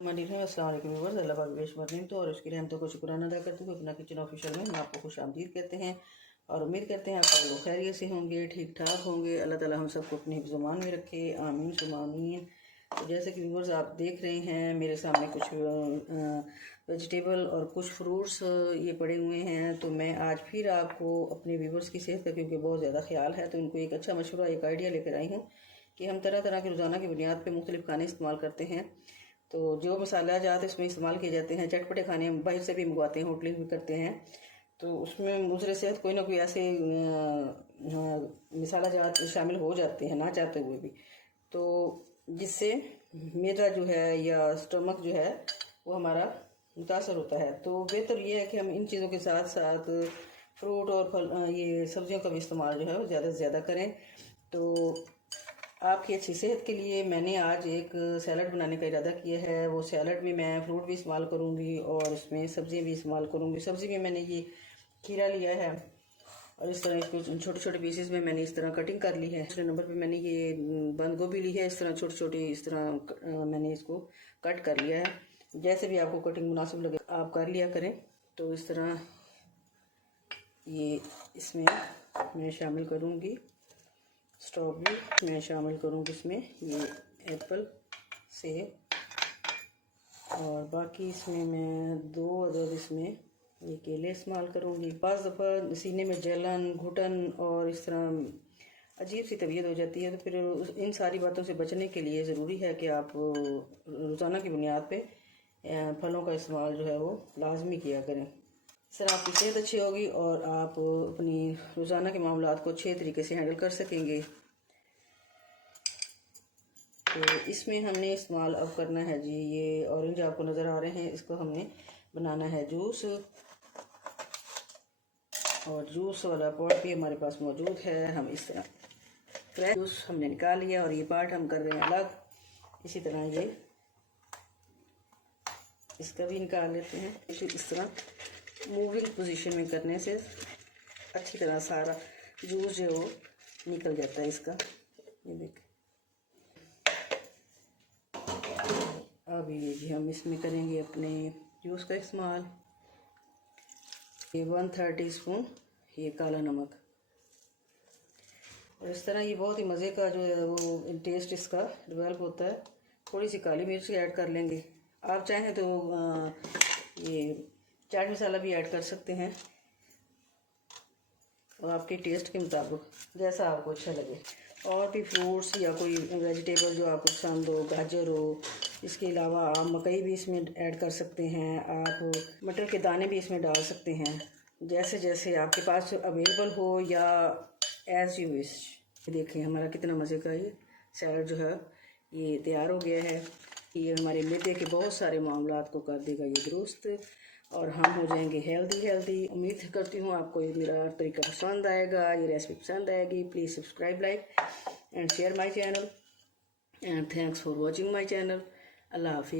अस्सलाम वालेकुम व्यूअर्स, अल्लाह पाक बेशुमार नेमतों और उसकी रहमतों को शुक्राना अदा करते हुए अपना किचन ऑफिशियल में हम आपको खुश आमदीद कहते हैं और उम्मीद करते हैं आप सब लोग खैरियत से होंगे, ठीक ठाक होंगे। अल्लाह ताला हम सबको अपने हिफ्ज़-ओ-मान में रखे, आमीन सुम्मा आमीन। तो जैसे कि व्यूअर्स आप देख रहे हैं मेरे सामने कुछ वेजिटेबल और कुछ फ्रूट्स ये पड़े हुए हैं। तो मैं आज फिर आपको अपने व्यूअर्स की सेहत का क्योंकि बहुत ज़्यादा ख्याल है तो उनको एक अच्छा मशवरा, एक आइडिया लेकर आई हूँ कि हम तरह तरह के रोज़ाना की बुनियाद पर मुख्तलिफ खाने इस्तेमाल करते हैं। तो जो मसाला जात इसमें इस्तेमाल किए जाते हैं, चटपटे खाने हम बाहर से भी मंगवाते हैं, होटलिंग भी करते हैं, तो उसमें मुजरे सेहत कोई ना कोई ऐसे मसाला जात शामिल हो जाते हैं ना चाहते हुए भी, तो जिससे मैदा जो है या स्टमक जो है वो हमारा मुतासर होता है। तो बेहतर ये है कि हम इन चीज़ों के साथ साथ फ्रूट और फल ये सब्जियों का भी इस्तेमाल जो है वो ज़्यादा से ज़्यादा करें। तो आपकी अच्छी सेहत के लिए मैंने आज एक सैलड बनाने का इरादा किया है। वो सैलड में मैं फ्रूट भी इस्तेमाल करूँगी और इसमें सब्ज़ियाँ भी इस्तेमाल करूँगी। सब्ज़ी में मैंने ये खीरा लिया है और इस तरह इसको छोटे छोटे पीसेस में मैंने इस तरह कटिंग कर ली है। दूसरे नंबर पे मैंने ये बंद गोभी ली है, इस तरह छोटी छोटी इस तरह मैंने इसको कट कर लिया है। जैसे भी आपको कटिंग मुनासिब लगे आप कर लिया करें। तो इस तरह ये इसमें मैं शामिल करूँगी स्ट्रॉबेरी, मैं शामिल करूँगी इसमें ये एप्पल, सेब, और बाकी इसमें मैं 2 अदद इसमें ये केले इस्तेमाल करूँगी। 5 दफ़ा सीने में जलन, घुटन और इस तरह अजीब सी तबीयत हो जाती है, तो फिर इन सारी बातों से बचने के लिए ज़रूरी है कि आप रोज़ाना की बुनियाद पे फलों का इस्तेमाल जो है वो लाजमी किया करें। इस तरह आपकी सेहत अच्छी होगी और आप अपनी रोज़ाना के मामलात को अच्छे तरीके से हैंडल कर सकेंगे। तो इसमें हमने इस्तेमाल अब करना है जी, ये ऑरेंज आपको नज़र आ रहे हैं, इसको हमने बनाना है जूस, और जूस वाला पॉट भी हमारे पास मौजूद है। हम इस तरह फ्रेश जूस हमने निकाल लिया और ये पार्ट हम कर रहे हैं अलग। इसी तरह ये इसका भी निकाल लेते हैं। इस तरह मूविंग पोजीशन में करने से अच्छी तरह सारा जूस जो वो निकल जाता है इसका। ये देखें, अब ये जी हम इसमें करेंगे अपने जूस का इस्तेमाल। ये 1/3 टीस्पून ये काला नमक, और इस तरह ये बहुत ही मज़े का जो है वो टेस्ट इसका डेवलप होता है। थोड़ी सी काली मिर्च ऐड कर लेंगे। आप चाहें तो ये चाट मसाला भी ऐड कर सकते हैं और आपके टेस्ट के मुताबिक जैसा आपको अच्छा लगे। और भी फ्रूट्स या कोई वेजिटेबल जो आपको पसंद हो, गाजर हो, इसके अलावा आप मकई भी इसमें ऐड कर सकते हैं, आप मटर के दाने भी इसमें डाल सकते हैं, जैसे जैसे आपके पास अवेलेबल हो या एज़ यू विश। देखिए हमारा कितना मज़े का ये सैलड जो है ये तैयार हो गया है। ये हमारे मैदे के बहुत सारे मामलात को कर देगा ये दुरुस्त, और हम हो जाएंगे हेल्दी। उम्मीद करती हूँ आपको ये मेरा तरीका पसंद आएगा, ये रेसिपी पसंद आएगी। Please subscribe, like and share my channel, and thanks for watching my channel. अल्लाह हाफिज़।